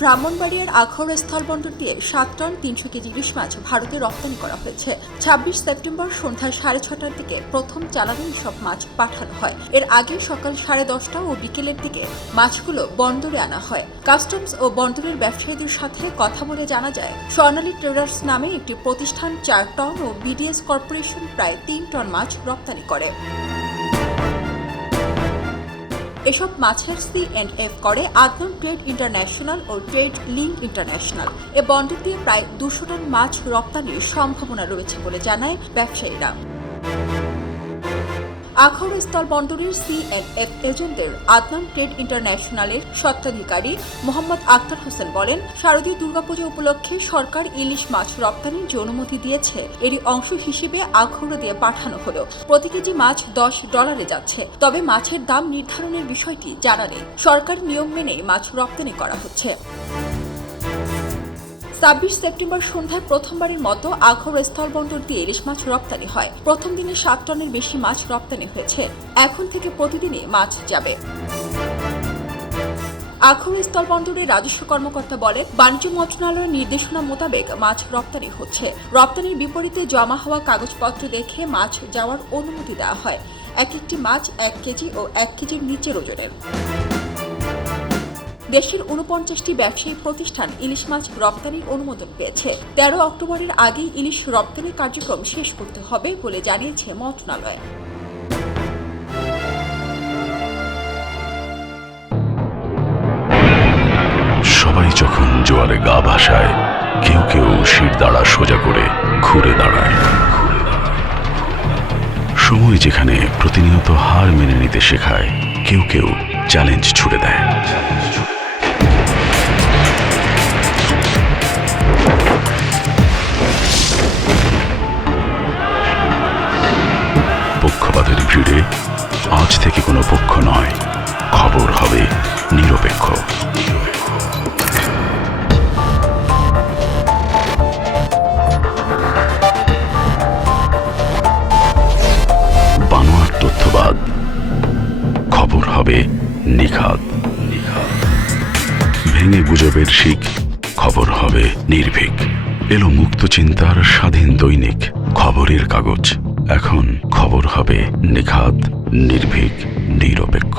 ব্রাহ্মণবাড়িয়ার আখাউড়া স্থলবন্দর দিয়ে 7 টন 300 কেজি ইলিশ মাছ ভারতে রপ্তানি করা হয়েছে। 26 সেপ্টেম্বর সন্ধ্যা 6:30টার দিকে প্রথম চালানে এসব মাছ পাঠানো হয়। এর আগে সকাল 10:30টা ও বিকেলের দিকে মাছগুলো বন্দরে আনা হয়। কাস্টমস ও বন্দরের ব্যবসায়ীদের সাথে কথা বলে জানা যায়, স্বর্ণালী ট্রেডার্স নামে একটি প্রতিষ্ঠান 4 টন ও বিডিএস কর্পোরেশন প্রায় 3 টন মাছ রপ্তানি করে। এসব মাছের C&F করে আদনান ট্রেড ইন্টারন্যাশনাল ও ট্রেড লিঙ্ক ইন্টারন্যাশনাল। এ বন্দর দিয়ে প্রায় 200 টন মাছ রপ্তানির সম্ভাবনা রয়েছে বলে জানায় ব্যবসায়ীরা। আখাউড়া স্থলবন্দরের C&F এজেন্টদের আদনান ট্রেড ইন্টারন্যাশনালের স্বত্বাধিকারী মোহাম্মদ আক্তার হোসেন বলেন, শারদীয় দুর্গাপূজা উপলক্ষে সরকার ইলিশ মাছ রপ্তানির যে অনুমতি দিয়েছে, এরই অংশ হিসেবে আখাউড়া দিয়ে পাঠানো হলো। প্রতি কেজি মাছ $10 যাচ্ছে। তবে মাছের দাম নির্ধারণের বিষয়টি জানা নেই। সরকার নিয়ম মেনে মাছ রপ্তানি করা হচ্ছে। 26 সেপ্টেম্বর সন্ধ্যায় প্রথমবারের মতো আখাউড়া স্থলবন্দর দিয়ে ইলিশ মাছ রপ্তানি হয়। প্রথম দিনে 7 টনের বেশি মাছ রপ্তানি হয়েছে। এখন থেকে প্রতিদিনই মাছ যাবে। আখাউড়া স্থলবন্দরের রাজস্ব কর্মকর্তা বলেন, বাণিজ্য মন্ত্রণালয়ের নির্দেশনা মোতাবেক মাছ রপ্তানি হচ্ছে। রপ্তানির বিপরীতে জমা হওয়া কাগজপত্র দেখে মাছ যাওয়ার অনুমতি দেওয়া হয়। একটি মাছ 1 কেজি ও 1 কেজির নিচের ওজনের। দেশের 49টি ব্যবসায়ী প্রতিষ্ঠান ইলিশ মাছ রপ্তানির অনুমোদন পেয়েছে। 13 অক্টোবরের আগেই ইলিশ রপ্তানির কার্যক্রম শেষ করতে হবে বলে জানিয়েছে মন্ত্রণালয়। সবাই যখন জোয়ারে গা ভাসায়, কেউ কেউ শিরদাঁড়া সোজা করে ঘুরে দাঁড়ায়। সময় যেখানে প্রতিনিয়ত হার মেনে নিতে শেখায়, কেউ কেউ চ্যালেঞ্জ ছুড়ে দেয়। পক্ষপাতের ভিড়ে আজ থেকে কোনো পক্ষ নয়, খবর হবে নিরপেক্ষ। বানোয়াট তথ্যবাদ, খবর হবে নিখাদ। ভেঙে গুজবের শিক, খবর হবে নির্ভীক। এলো মুক্ত চিন্তার স্বাধীন দৈনিক খবরের কাগজ। এখন খবর হবে নিখাদ, নির্ভীক, নিরপেক্ষ।